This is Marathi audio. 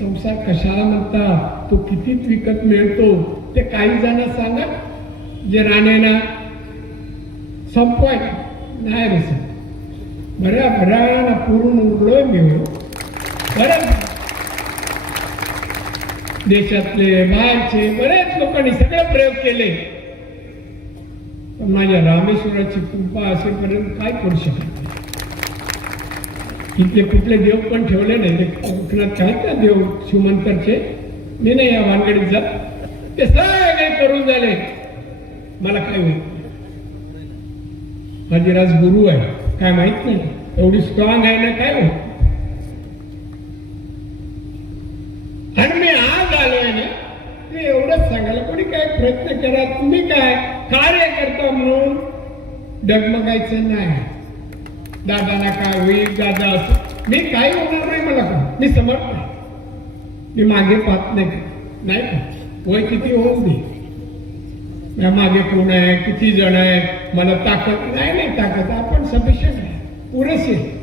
संसार कशाला म्हणतात तो कितीत विकत मिळतो? ते काही जण सांगा. जे राणेना संपवाय नाही रे सर बऱ्या बऱ्या पूर्ण उरलोय मी हो बरं देशातले बाहेरचे बरेच लोकांनी सगळे प्रयोग केले. पण माझ्या रामेश्वराची कृपा असेपर्यंत काय करू शकत नाही. तिथले कुठले देव पण ठेवले नाही. ते कोकणात आहेत देव शिवमंतरचे मी नाही या भानगडीत जात ते सगळे करून झाले. मला काय होईल? माझी राज गुरु आहे. काय माहीत नाही. एवढी स्ट्रॉंग आहे ना काय होईल? आणि मी आज आलोय ना ते एवढंच सांगायला कोणी काय प्रयत्न करा. तुम्ही काय कार्य करता म्हणून डगमगायचं नाही. दादाला काय होईल दादा असं. मी काही होणार नाही मला का मी समर्थ आहे. मी मागे पाहत नाही. नाही का? वय किती होऊन दे. मागे कोण आहे? किती जण आहे? मला ताकद नाही नाही ताकद. आपण सफिशियंट आहे. पुरेसे.